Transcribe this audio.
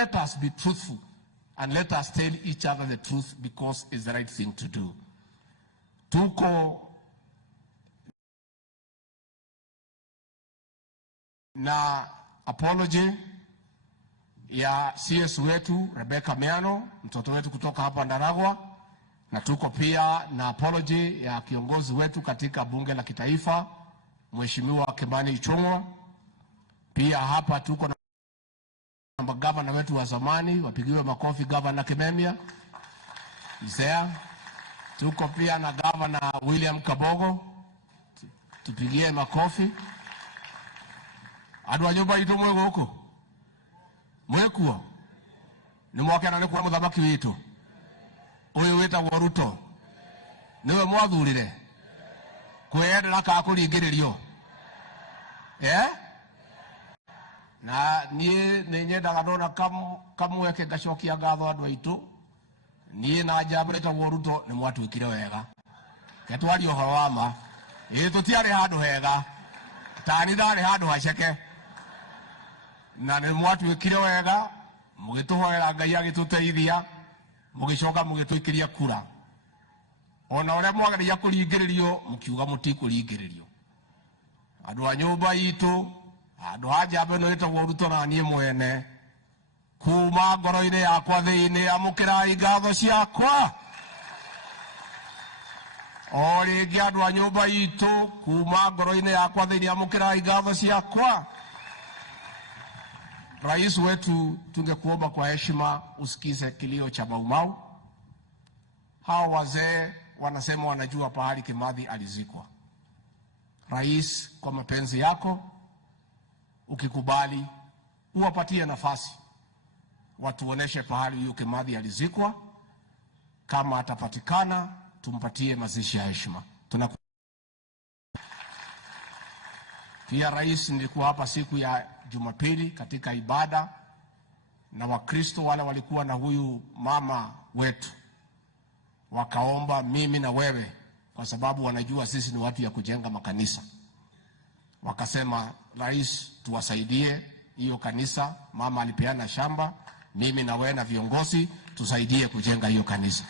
Let us be truthful and let us tell each other the truth because it's the right thing to do. Tuko na apology ya CS wetu Rebecca Meano, mtoto wetu kutoka hapa Ndaragwa, na tuko pia na apology ya kiongozi wetu katika bunge la kitaifa Mheshimiwa Kimani Ichung'wa. Pia hapa tuko na gavana wetu wa zamani, wapigiwe makofi Gavana Kimemia Mzea. Tuko pia na Gavana William Kabogo, tupigie makofi. Adwa nyumba itu mwego huko mwekuo ni mwakena ni kwa muthamaki witu uyu witagwo Ruto niwe mwathurire kwendera ka kuringiririo na nie nyendaga ndona kamweke ngacokia ngatho andu aitu nie na njamba itagwo Ruto ni mwatwikire wega ketwari uhoro wa ma tutiari handu hega tani ndari handu haceke na ni mwatwikire wega mugituhoera Ngai agituteithia mugicoka mugitwikiria kura ona uria mwageriria kuringiririo mukiuga mutikuringiririo andu a nyumba itu andu a njamba ino itagwo Ruto na nie mwene kuma ngoro-ini yakwa thiini amukirai ngatho ciakwa o ringi andu a nyumba itu kuma ngoro-ini yakwa thiini amukirai ngatho ciakwa. Rais wetu, tungekuomba kwa heshima usikize kilio cha Maumau. Hao wazee wanasema wanajua pahali Kimathi alizikwa. Rais, kwa mapenzi yako, ukikubali uwapatie nafasi watuoneshe pahali huyo Kimathi alizikwa. Kama atapatikana, tumpatie mazishi ya heshima. Pia rais, nilikuwa hapa siku ya Jumapili katika ibada na Wakristo wale walikuwa na huyu mama wetu, wakaomba mimi na wewe, kwa sababu wanajua sisi ni watu ya kujenga makanisa. Wakasema, rais, tuwasaidie hiyo kanisa. Mama alipeana shamba, mimi na wewe na viongozi tusaidie kujenga hiyo kanisa.